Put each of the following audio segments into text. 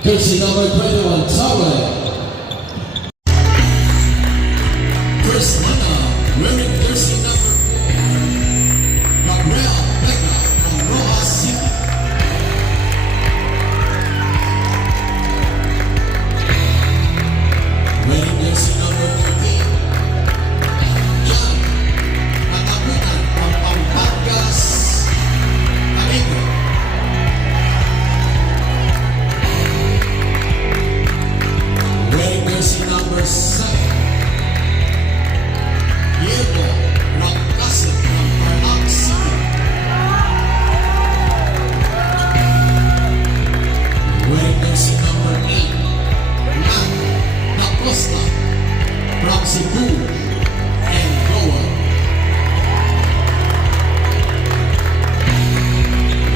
Jersey number 21, Tawel. First runner, wearing jersey number 4, Gabriel Vega from Rojas City. Wearing jersey number 13, John Matabutan from Pampangas, Cavite. Wearing jersey number 7, Diego Rangkasit from Tarlac City. Wearing jersey number 8, Matt Acosta from Cebu and Goa.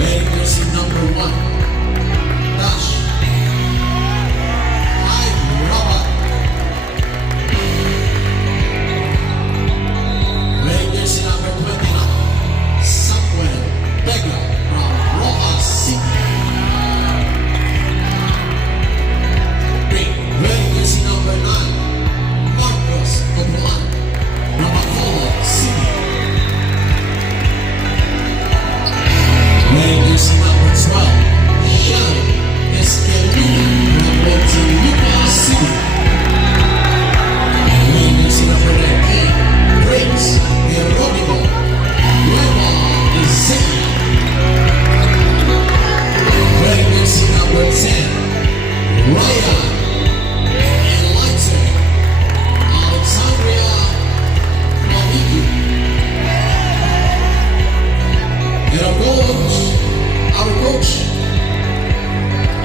Wearing jersey number 1, Dash Robert. Wearing jersey number 29, Samuel Vega from Rojas City. Wearing jersey number 9, Marcos Obuan from Bacolod City. Wearing jersey number 12, Sean Esquerdo from Montelupa City. Wearing jersey number 19, Prince Geronimo Nueva Ezequiel. Wearing jersey number 10, Ryan Elijah Alexandria Maliku. And our coach,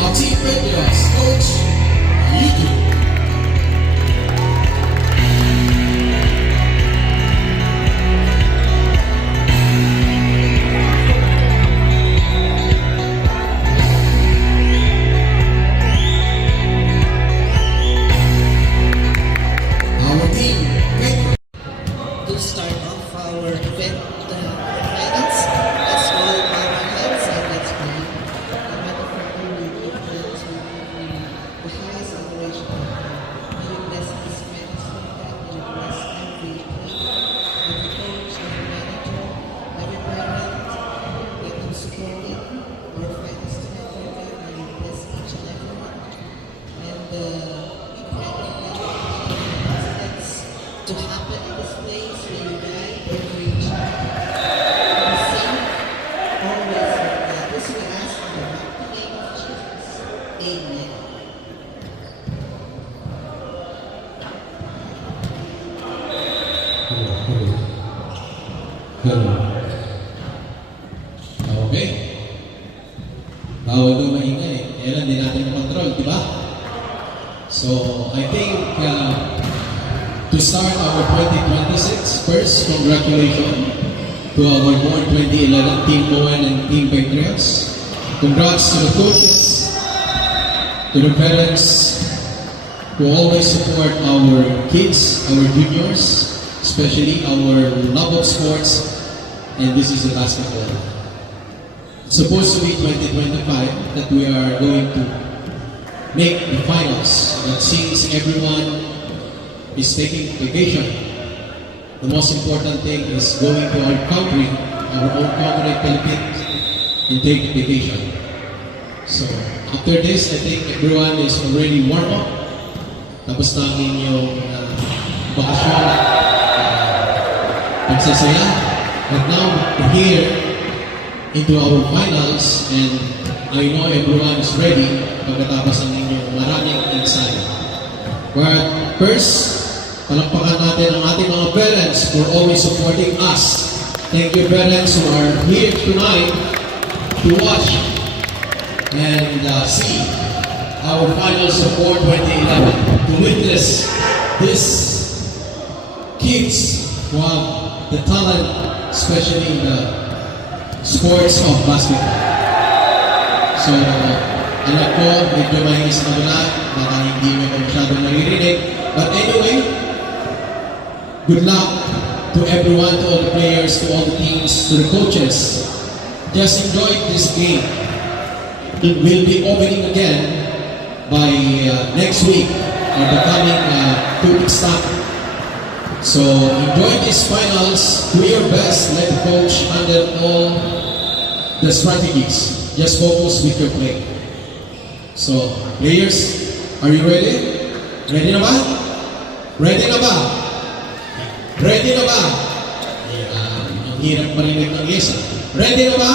our team Petros, Coach Yuki. Our team Petros. To start off our event finals, let's hold our hands and let's pray. We give thanks to the highest adoration of God. May you bless this ministry, God. May you bless every player, every coach, every manager, every parent that will support it. Our finals tonight, Lord God. May you bless each and every one. And we pray that accidents to happen in this place, may you guide every child. Be safe always, Lord God. This we ask in the mighty name of Jesus. Amen. Hello. Okay. Bawal daw maingay. Yan din natin control, di ba? So, I think to start our 2026, first, congratulations to our born 2011 Team Moen and Team Patriots. Congrats to the coaches, to the parents who always support our kids, our juniors, especially our love of sports, and this is the basketball. It's supposed to be 2025 that we are going to make the finals, but since everyone is taking vacation, the most important thing is going to our country, our own country, Philippines, and take vacation. So, after this, I think everyone is already warm up. Tapos na ang inyong bakasyon, pagsasaya. But now, we're here into our finals, and I know everyone is ready pagkatapos ng inyong maraming insight. But first, palakpakan natin ang ating mga parents for always supporting us. Thank you, parents who are here tonight to watch and see our finals of 2011, to witness these kids who have the talent, especially in the sports of basketball. So, alam ko, medyo mahingis na doon, baka hindi mo masyadong naririnig. But anyway, good luck to everyone, to all the players, to all the teams, to the coaches. Just enjoy this game. It will be opening again by next week or the coming 2 weeks time. So enjoy these finals, do your best, let the coach handle all the strategies. Just focus with your play. So players, are you ready? Ready na ba? Ready na ba? Ready na ba? Ang hirap marinig ng yes. Ready na ba?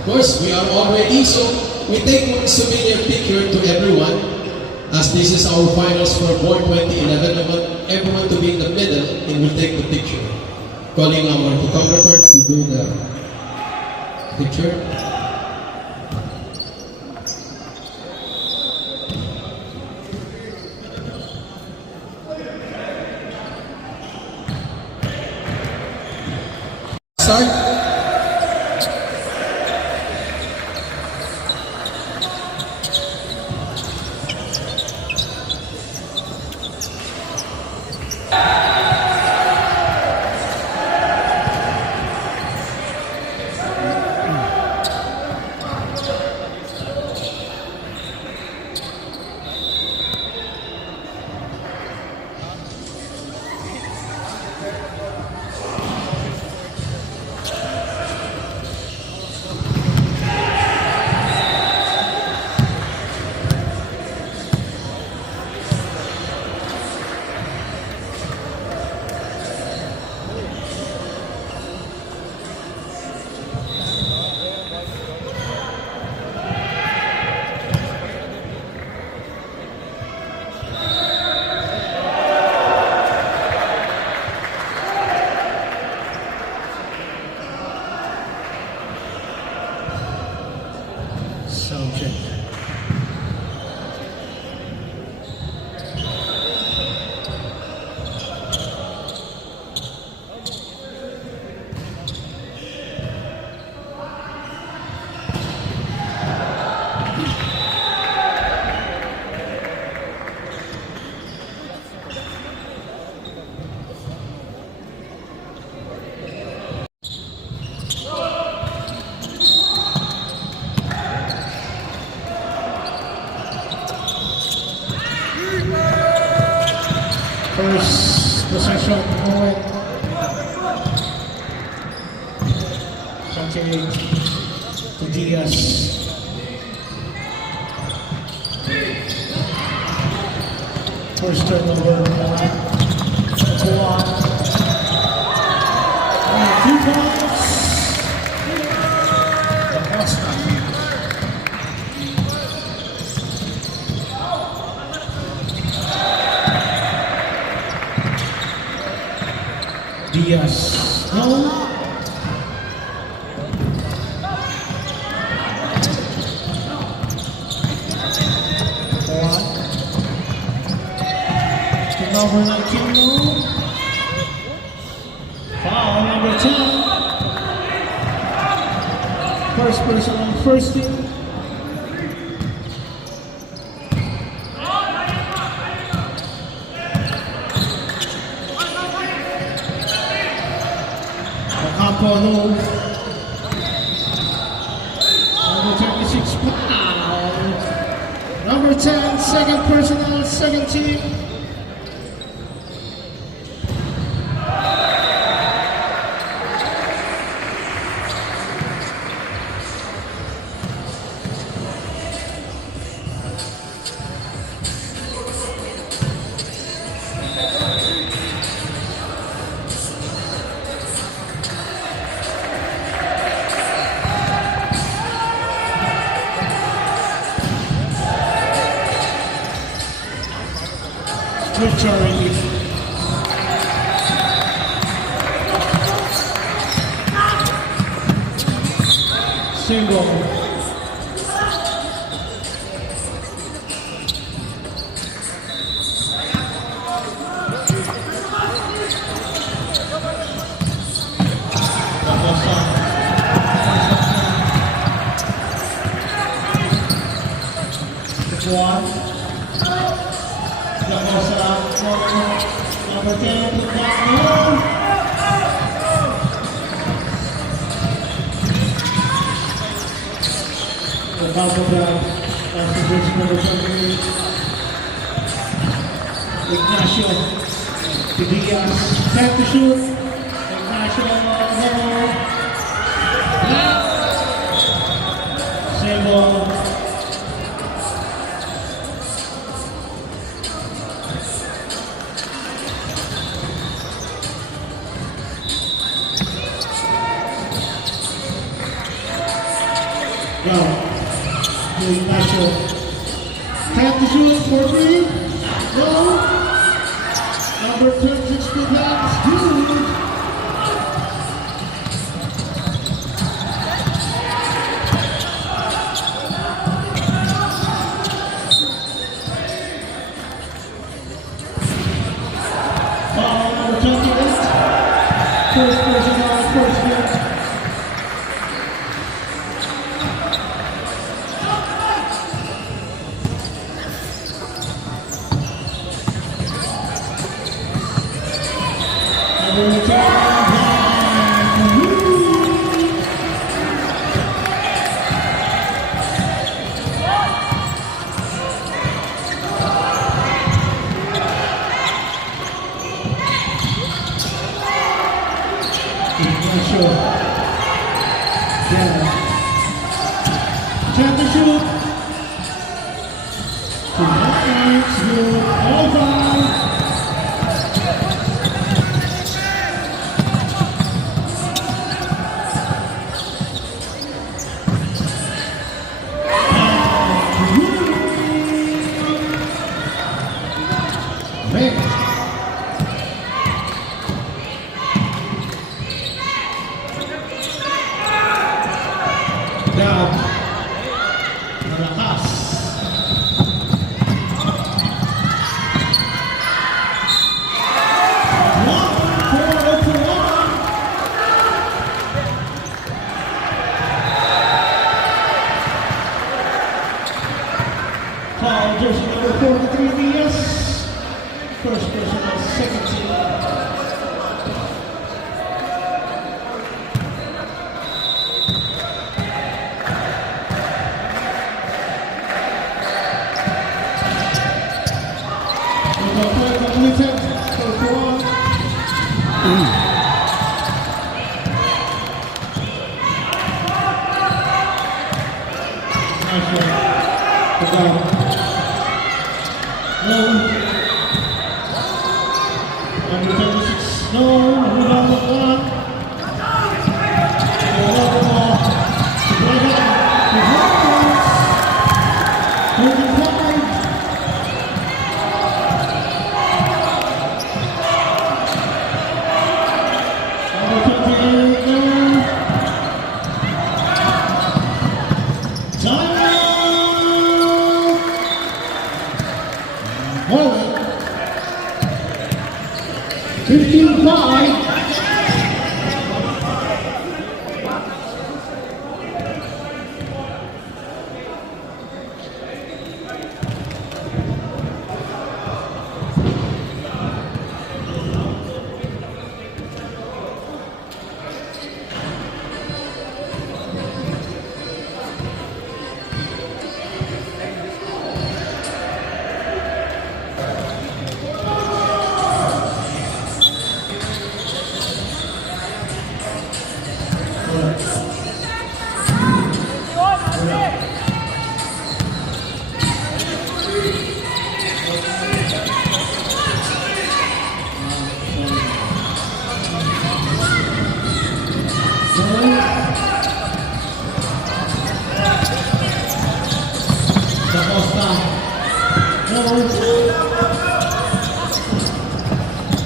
Of course, we are all ready. So we take one souvenir picture to everyone. As this is our finals for Board 2011, I want everyone to be in the middle and we'll take the picture. Calling our photographer to do the picture. Start. Sound check. First possession point. Continuing to Diaz. First turnover. One. 2 points. That's not. Diaz. No. One. To number 19. No. Foul number 10. First person on first team. Apollo. Number 26, foul. Number 10, second personal, second team. Victory. Single. One. Number 10, put that low. The ball Also jersey number 28. Ignacio Diaz. Time to shoot. Ignacio, no. Same ball. Now, Ignacio. Time to shoot for three. No. Number 26 to hands. Good. Foul number 28. First personal, first hit. Time to shoot. Two hands, good. All five. Down. Malakas. Foul jersey number 43 Diaz. First personal, second team.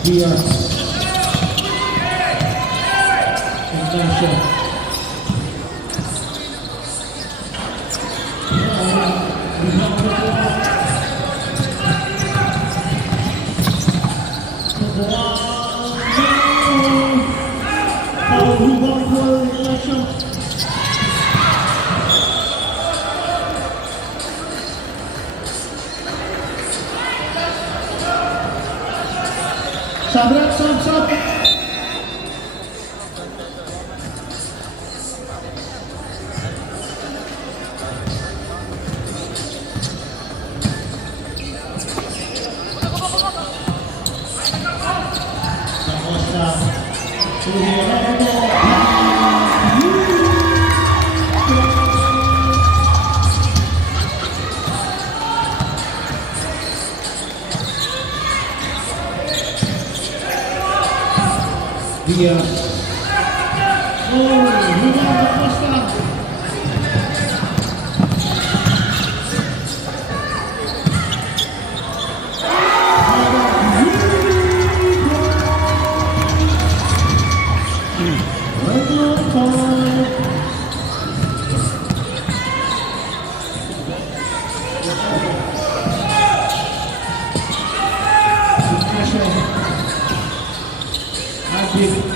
Diaz. Ignacio. Sabra. Diaz. Oh, rebound the Costa.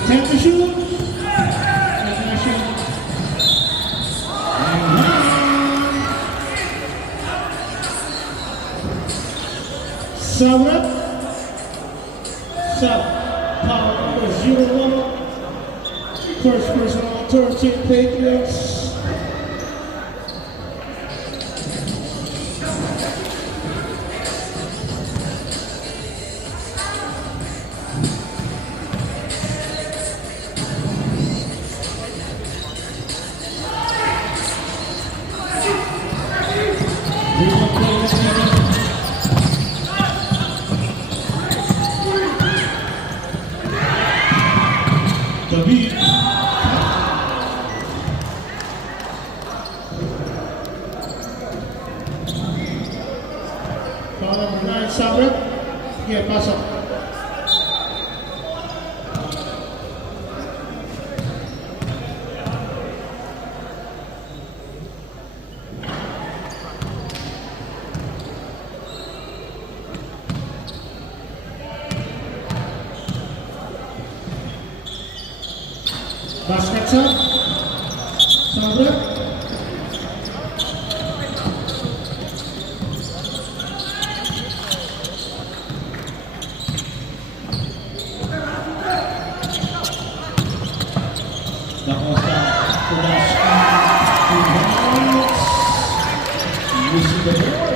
Time to shoot. Sabra. Sub. Power number 0-1. First personal 13 Patriots. David. Foul number 9, Sabra. Sige, pasok. Basket shot. Sabra. Da Costa. Pulas. Using the board.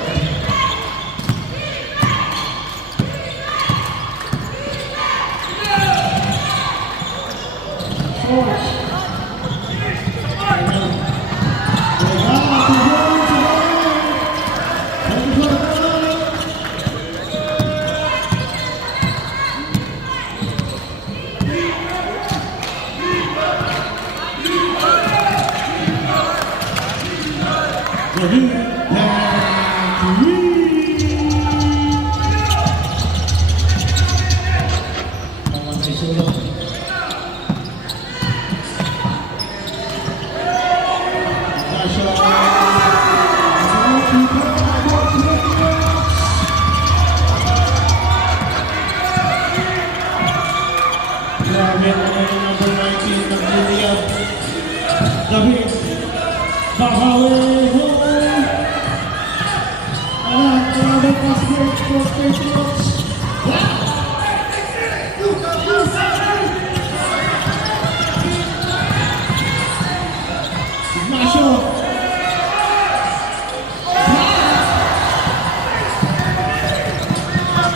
David Bahaweho. Another basket for Patriots. Ignacio.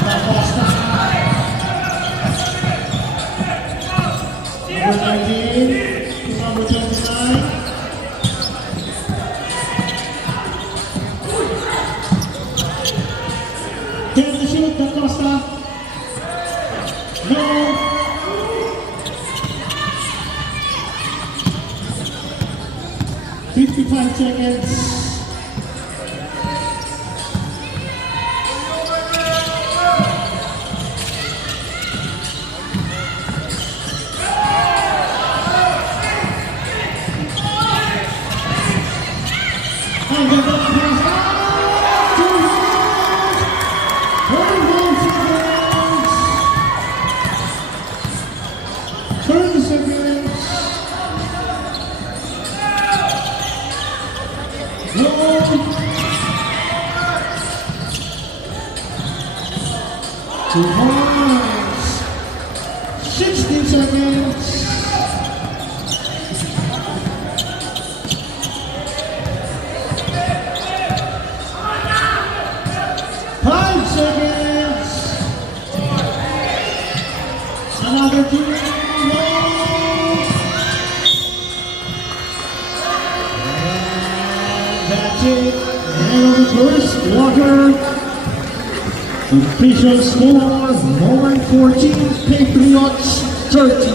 Da Costa. Number 19 to number 29. Can the shoot, Da Costa? No. "55 seconds. And the ball pass. 30 seconds. No. 2 points. 16 seconds. Another 2. That's it. And on the first quarter, official score, 9-14, Patriots 30.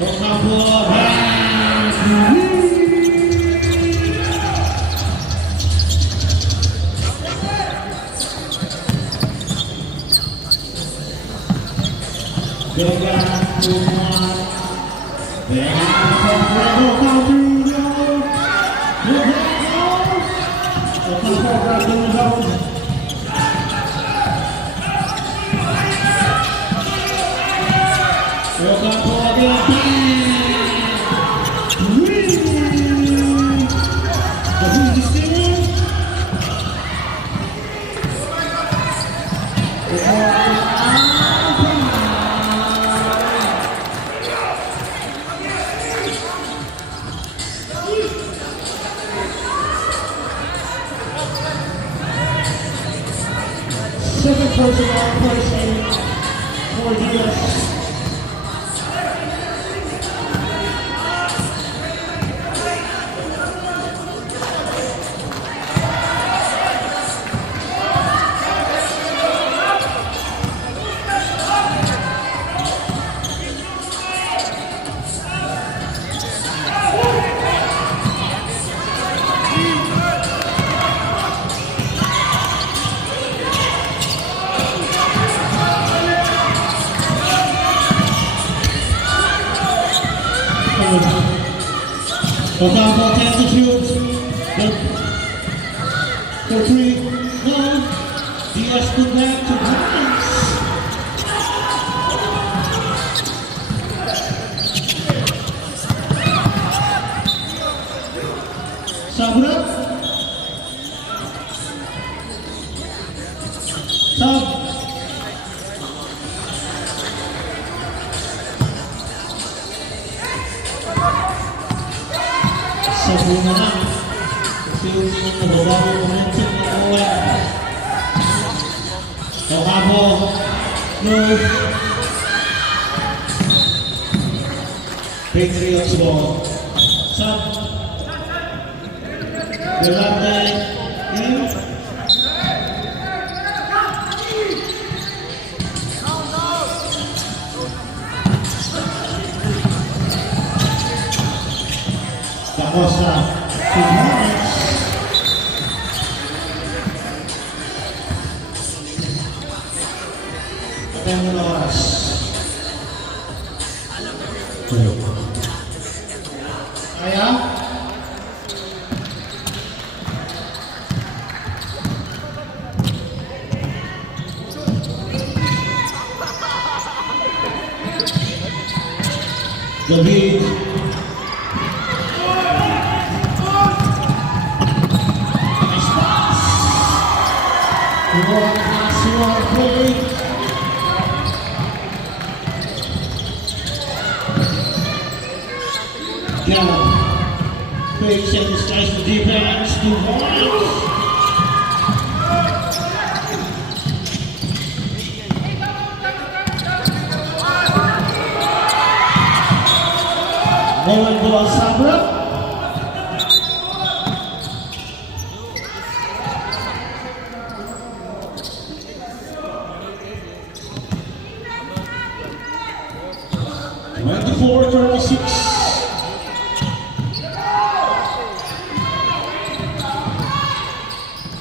Ocampo, second personal person for Diaz. Ocampo takes the shoot. For 3, 1. Diaz put back to Grimes. Sabra. Sab. Sa bunga na, kasi yung nababago yung momentum ng Owen. Ocampo, no. Patriots ball. Sub. Galante, in. Costa to Lawrence. Ben Lawrence. Aya. David. One play. Gallup fakes and slices the defense to Lawrence. Owen ball Sabra. Four 36.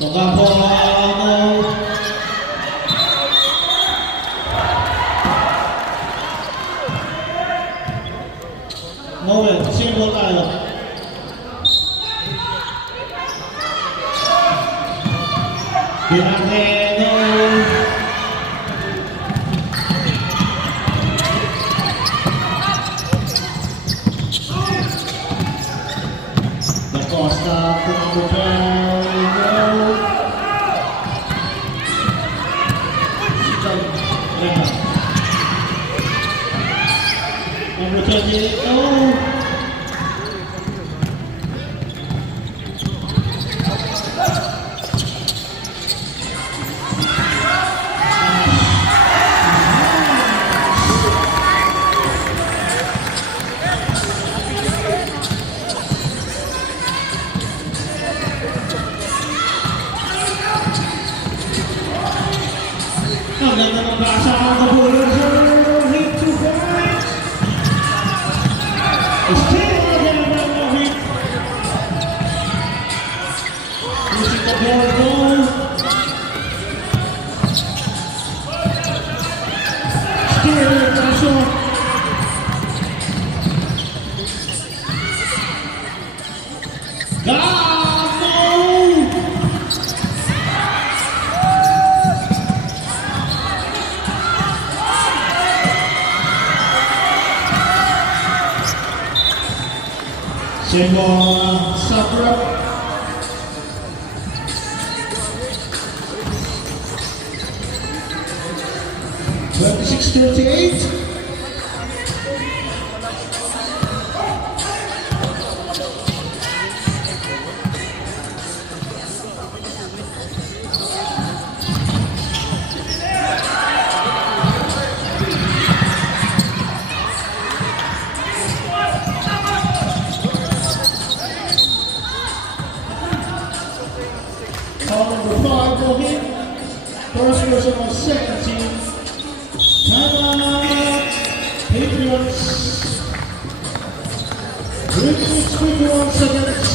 Ocampo, no. Moment, single tayo. Binante, no. Costa to number 12, no. Number 28, no. Ang ganda ng basa ang kabulong sa hit to points. Jerry Ignacio. Gamo! Simon Sabra. 26-38. Call number 5 will hit. First person on second team. Timeout. Patriots. 21 seconds.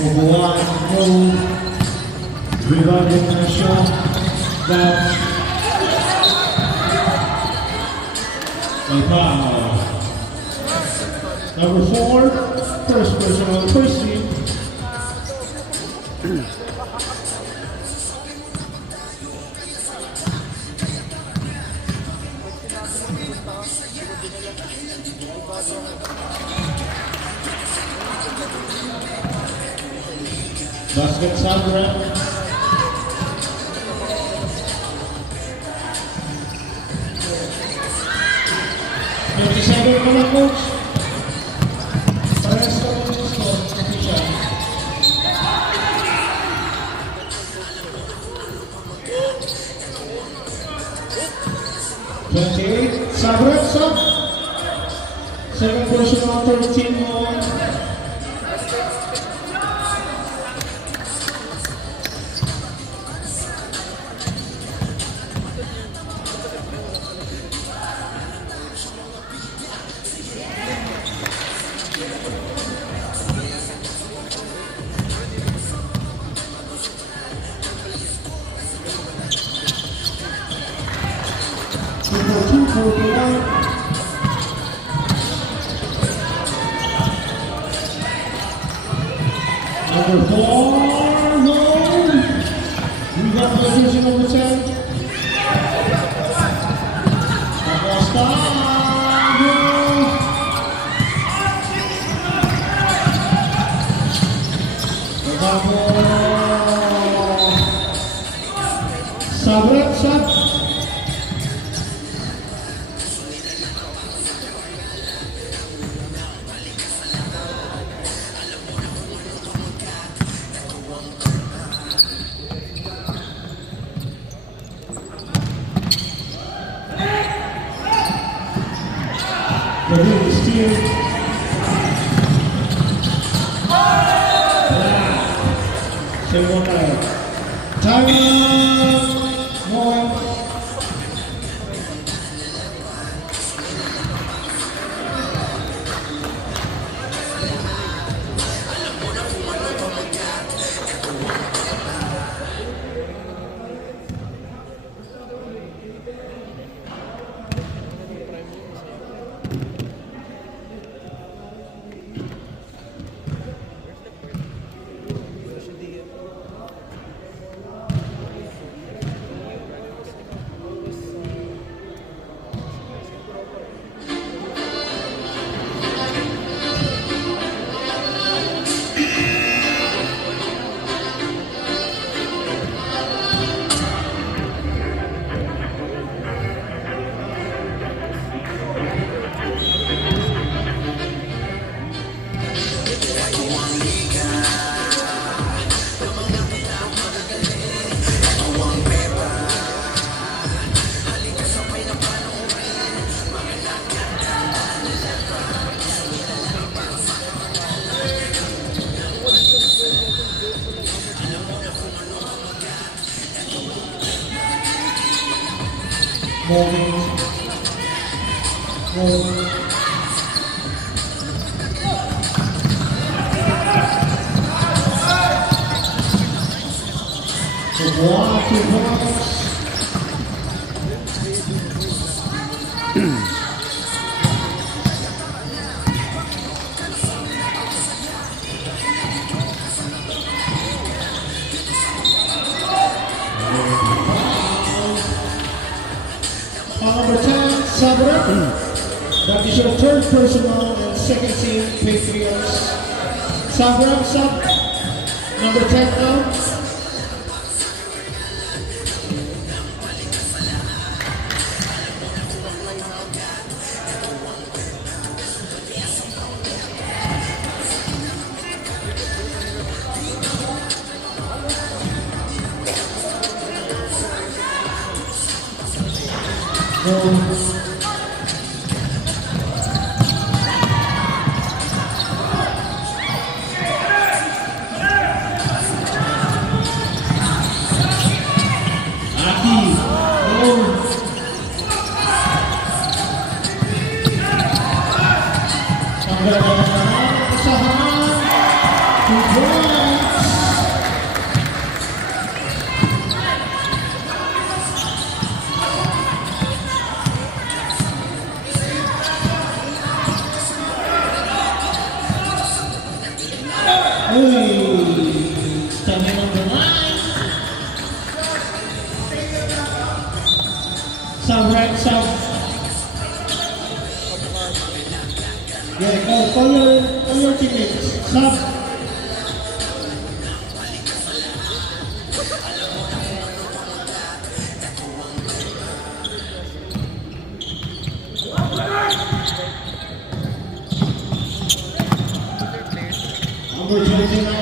Kubuhan mo rebounding na siya that may foul. Number 4, first person on the first team. Basket Sandra. Seven naman, coach. Parehas ka mo yung score. Official. Sabra, sub. Second person on 13 on. Number 2 for the line. Number 4, no. We got position number 10. Acosta, no. Sabra, sub. The win is still time one. Moving. Moving. So 1, 2 points. Number 10, Sabra. That is your third personal and second team Patriots. Sabra, sub. Number 10 now. Standing on the line. Sub right, sub. Yeah, call your teammates. Sub. Number 29.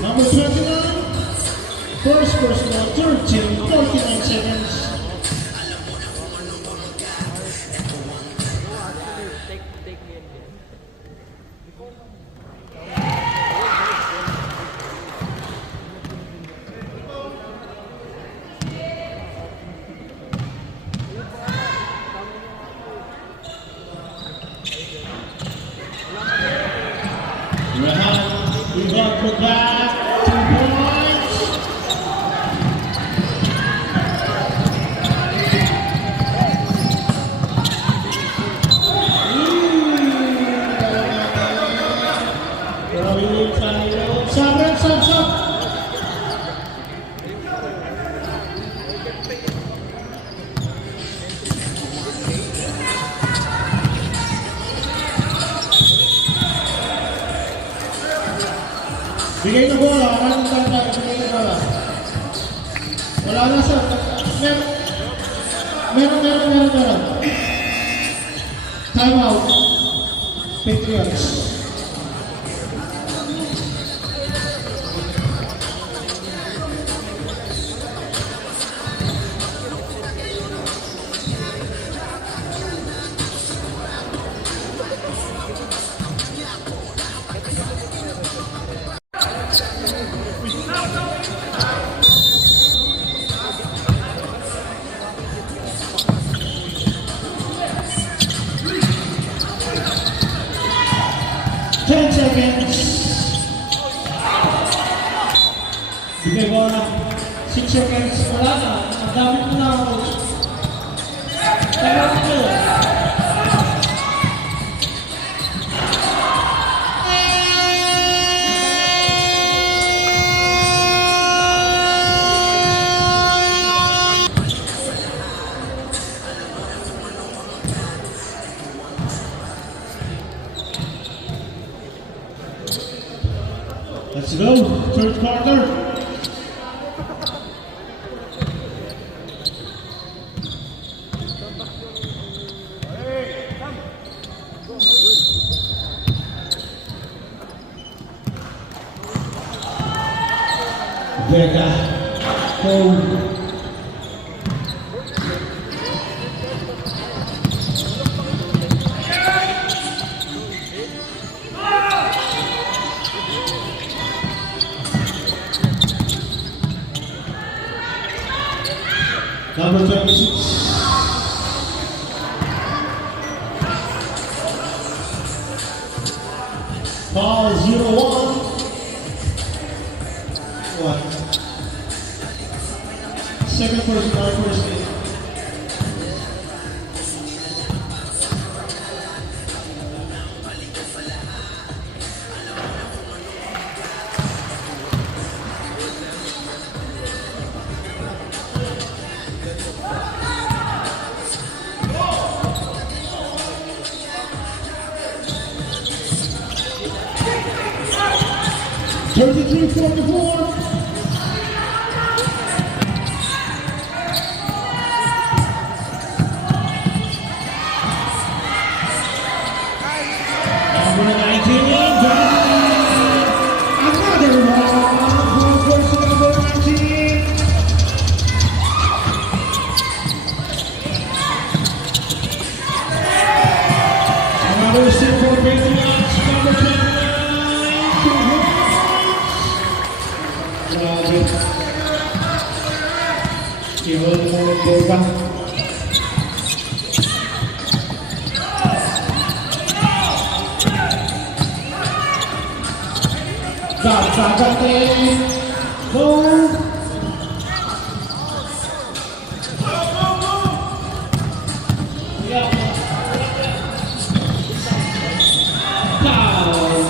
Number 29, first personal, third team, 49 seconds. We got the back, 2 points. Sabra, sub. Bigay na bola, anong tanda, bigay na bola. Wala na sir, meron. Time out. Patriots. Bigay ko na 6 seconds, wala na. Ang dami ko na ako. Tayo ko. Let's go, third quarter. Vega, home. Number 26. Paul 01. What? Second person, first name. Thirty-three, 44. Number 19, another one for person number 19. Another set for Patriots, number 29, 2 points. Grabe. Iwan mo ng boba. Gagatin! Go! Foul!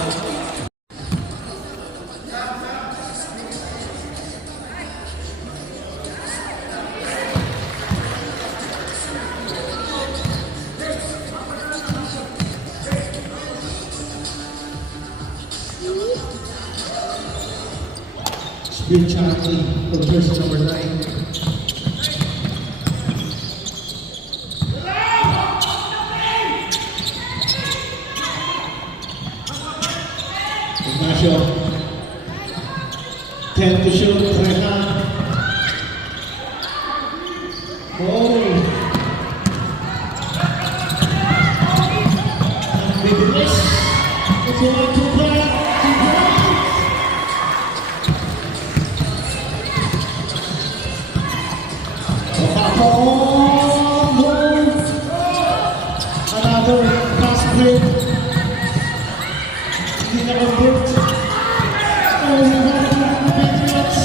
Bill Charlie for person number 9. Ignacio. 10 to shoot. Rehan. Oh. Bibilis. It's only 2 points. Another pass break. Hindi na mag-break. Oh, nagkakaroon ng Patriots.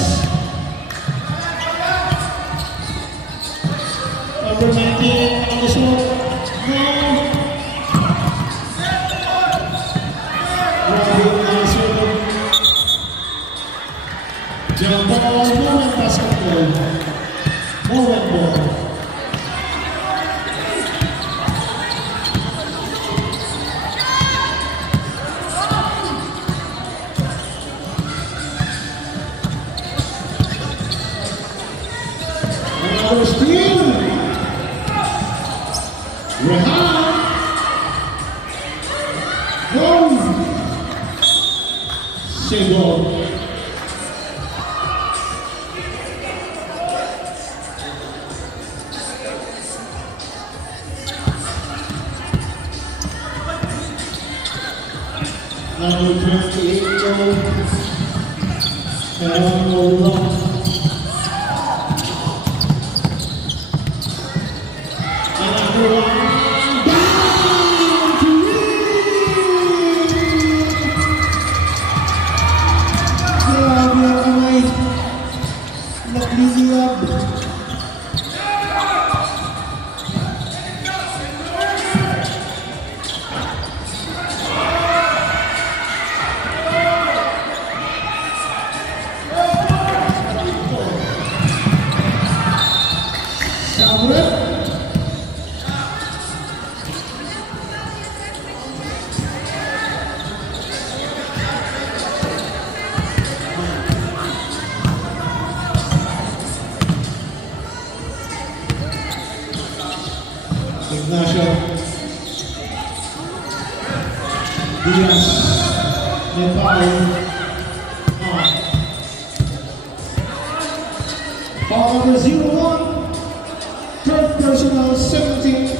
Number 19, on the shot. No! Grabe yung answer. Jump ball, no one basketball. No one ball. Another steal. Rehan. Boom. Single. Number 28 goal. And roll up. Another one. Down to Grabe ang kamay. Nagliliyab. Samuel. Ignacio. Diaz. Nepal. Foul number 01. Third personal 17.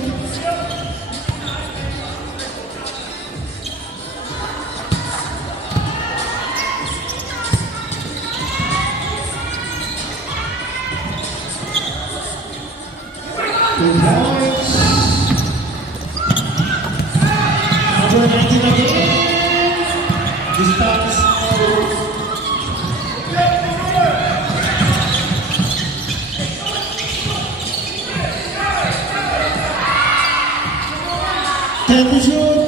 2 points. Number 19 again. This time is no. 10 to shoot.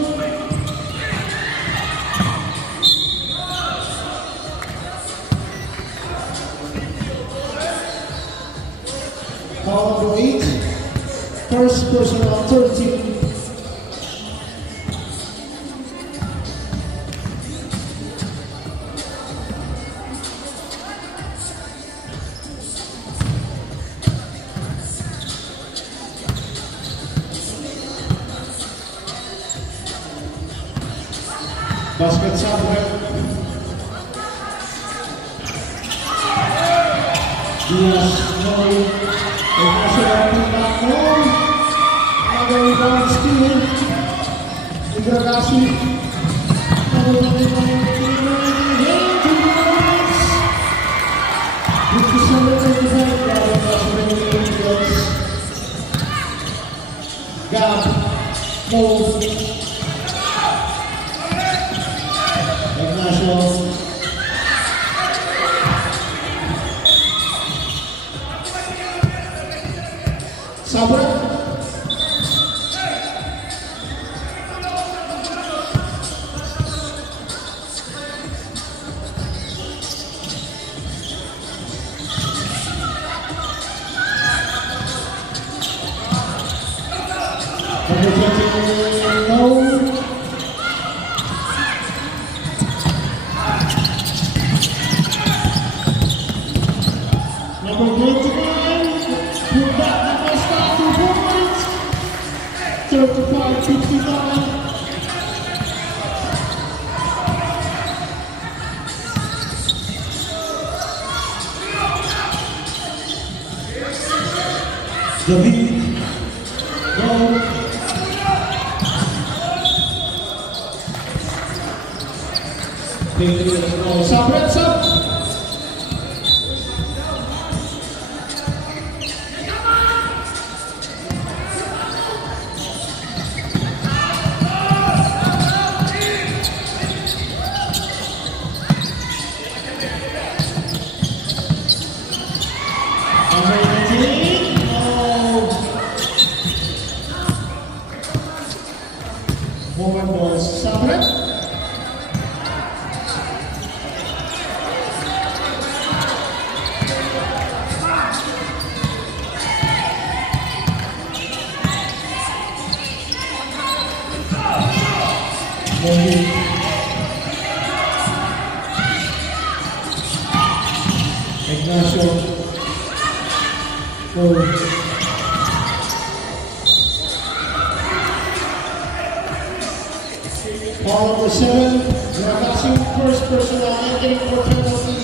Foul number 8. First personal 13. Basket Samuel. Diaz, no. Ignacio, back, no. Another rebound steal. Igarasi. Another rebound. 2 points. 57-35. Gab. No. Ignacio. Sabra. Number 20, no. Number 29, put back the first half 2 points. 35-55. David, no. Patriots, no. Sabret, sub. Number 19, no. Moment balls, Sabret. Ignacio. Foul number 7. Ragazzi, first personal entering for penalty.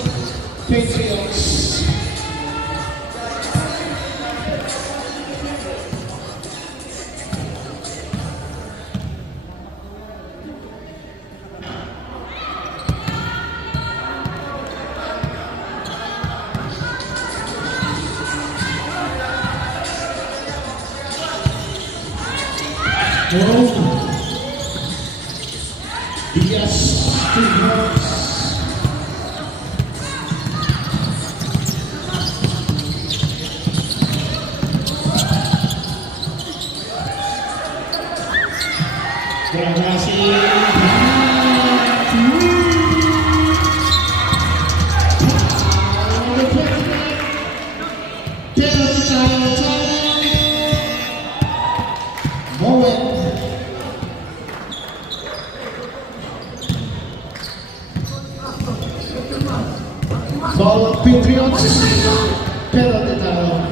Patriots. Oh. Yes, 2 points. Ragazzi. Penalty time. Moment. Foul Patriots. Penalty time.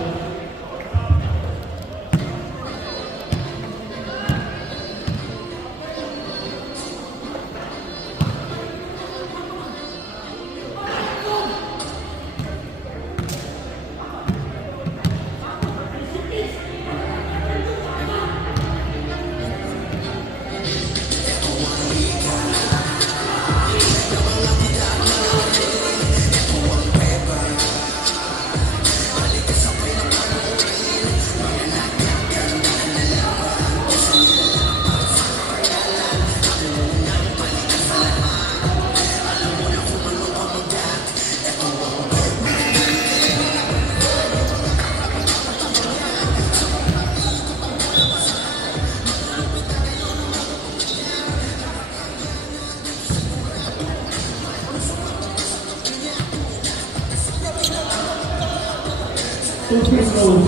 Two free throws.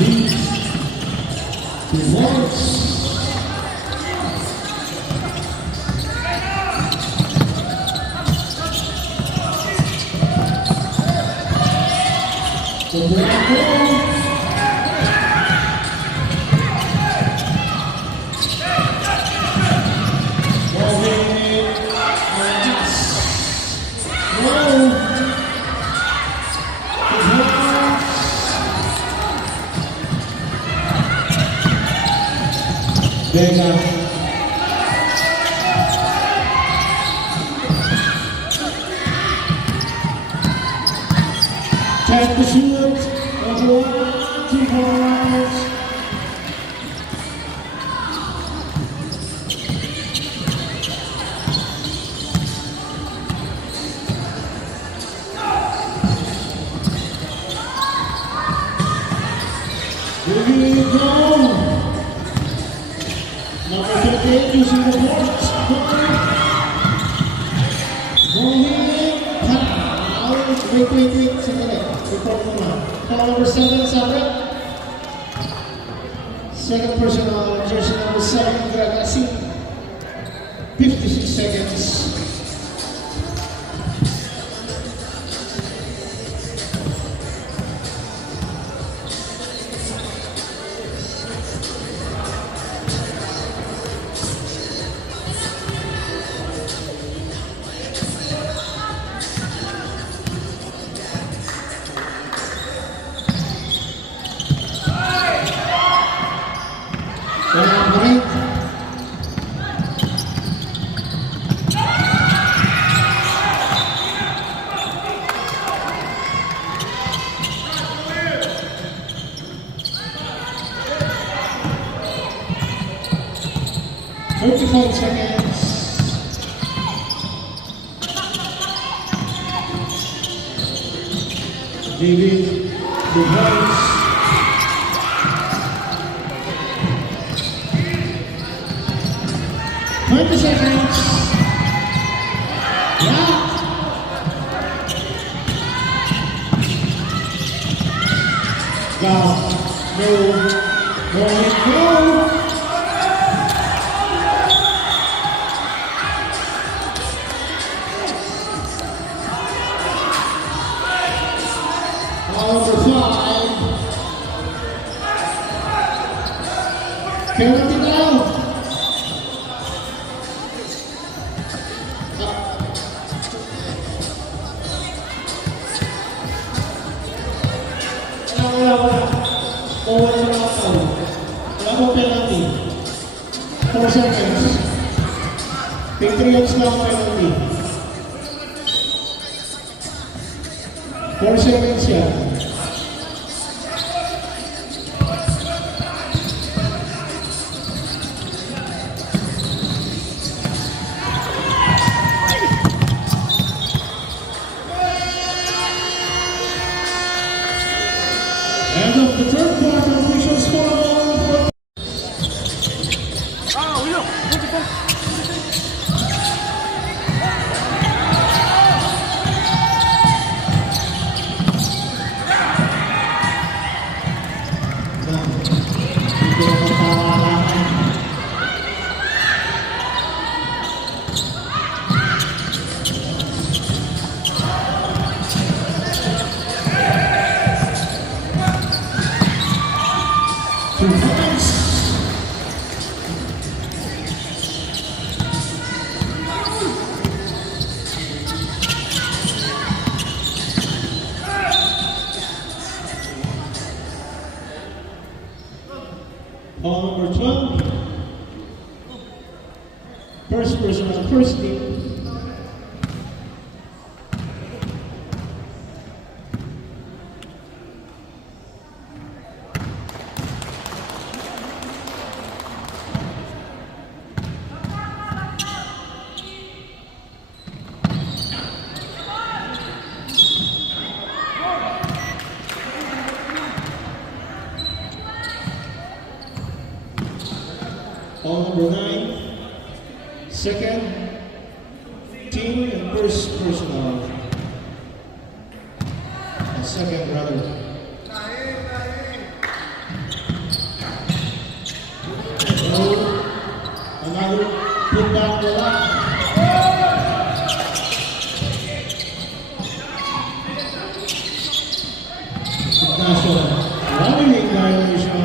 Lead to Lawrence. The black ball. Ball hit. No. Vega. Tap the shoot. Over 2 points. Here we go. Number 58 using the boards. Wait. Sandali. Report mo na. Call number 7, Sabra. Second personal, jersey number 7, Gragasi. 56 seconds. Thirty-five seconds. David Dubois. 20 seconds. Yeah. Go. Number 5. Penalty now. Wala mo penalty. 4 seconds. Patriots lang penalty. 4 seconds yan. End of the third quarter, official scoreboard. Ball number 12. First personal, first team. number 9, second team and first personal. Second rather. Another put back the line. Running violation.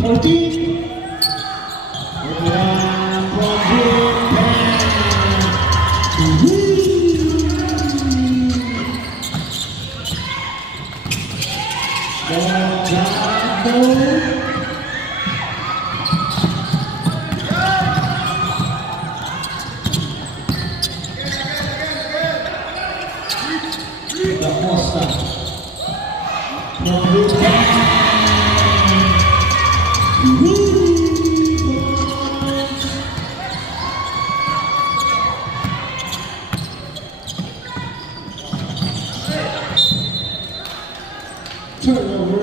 Fourteen. Turnover.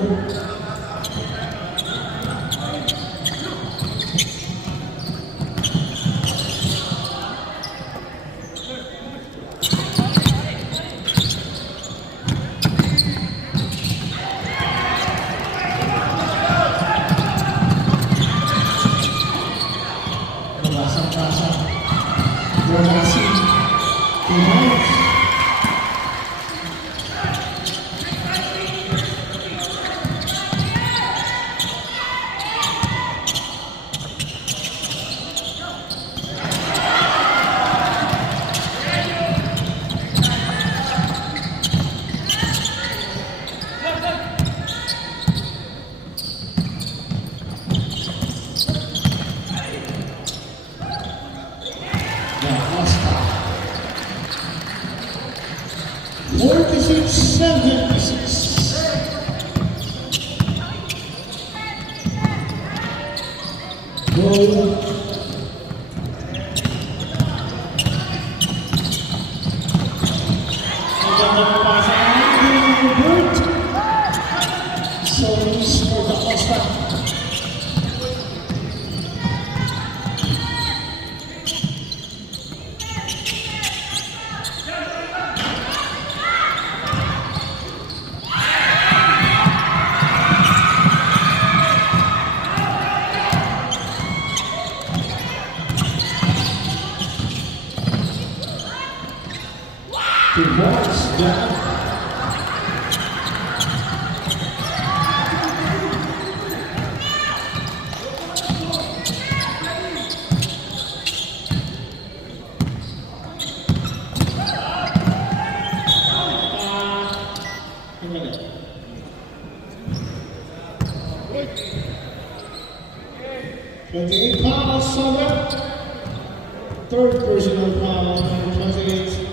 Third personal foul, number 28.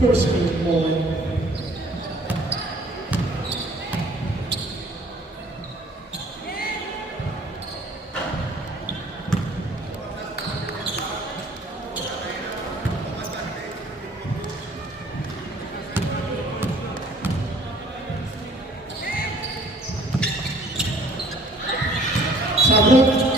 First game ball. Sabrok.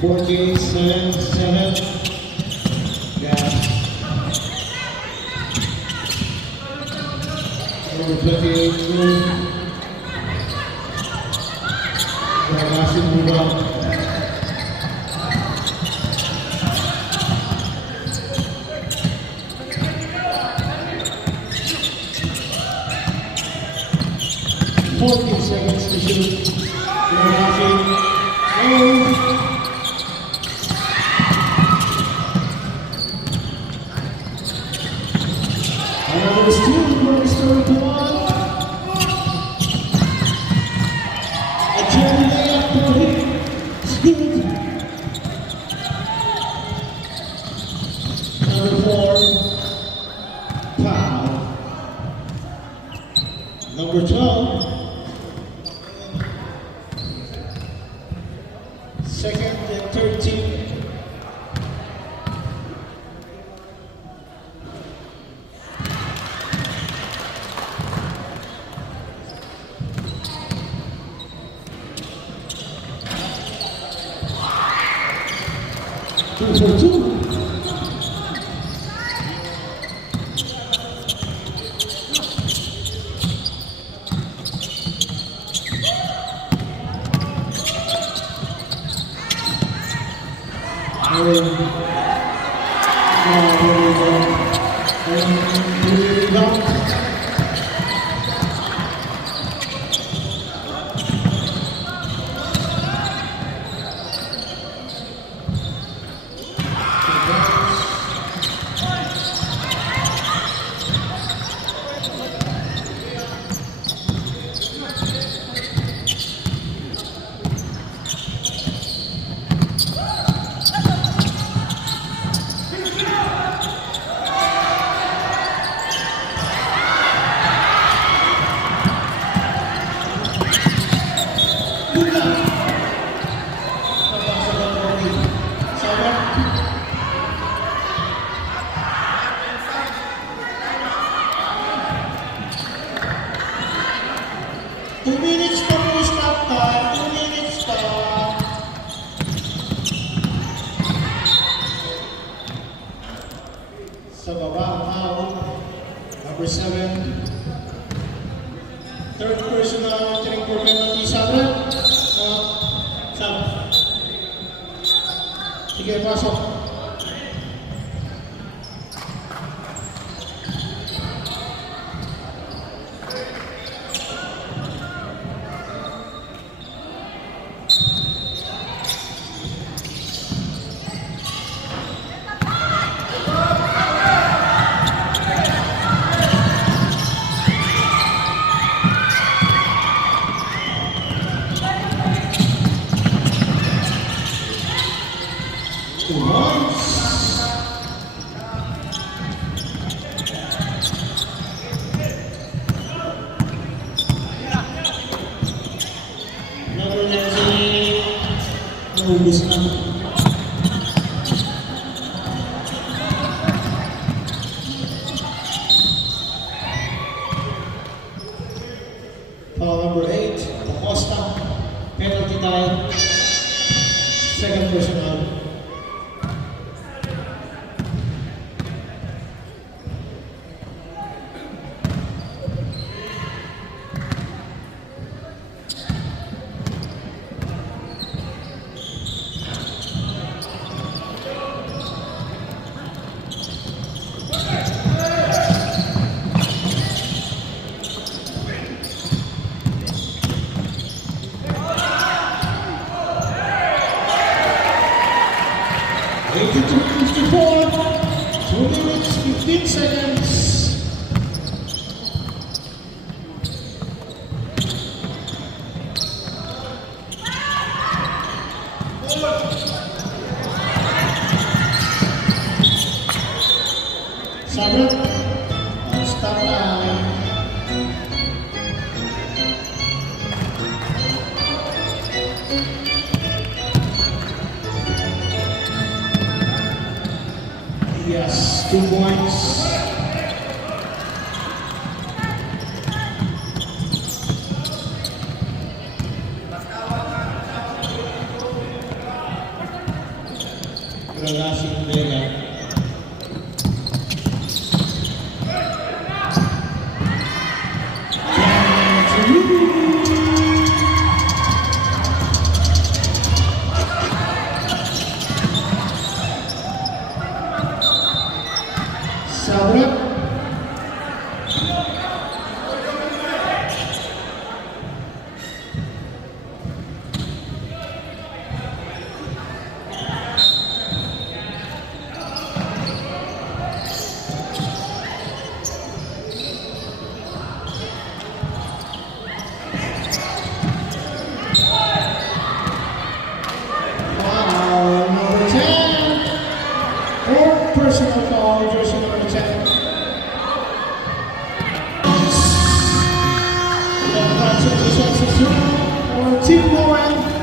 47-7. Yeah. Number 28, Blue. Ramasin Mubang. Seconds to shoot. Ramasin. Jerry layup for him. It's good. Number 4, foul. Number 12, second and third team. Two for two. Two minutes pa po stop time. 2 minutes pa. Sa baba ang foul. Number 7. Third personal entering for penalty. Sabra. Sabra. Sige, pasok. Ubus na. Foul number 8, Acosta. Penalty time. Second personal. Sabra, stop line. Yes, 2 points. Relaxing Vega. Sabra. Success as well. Or Team Noel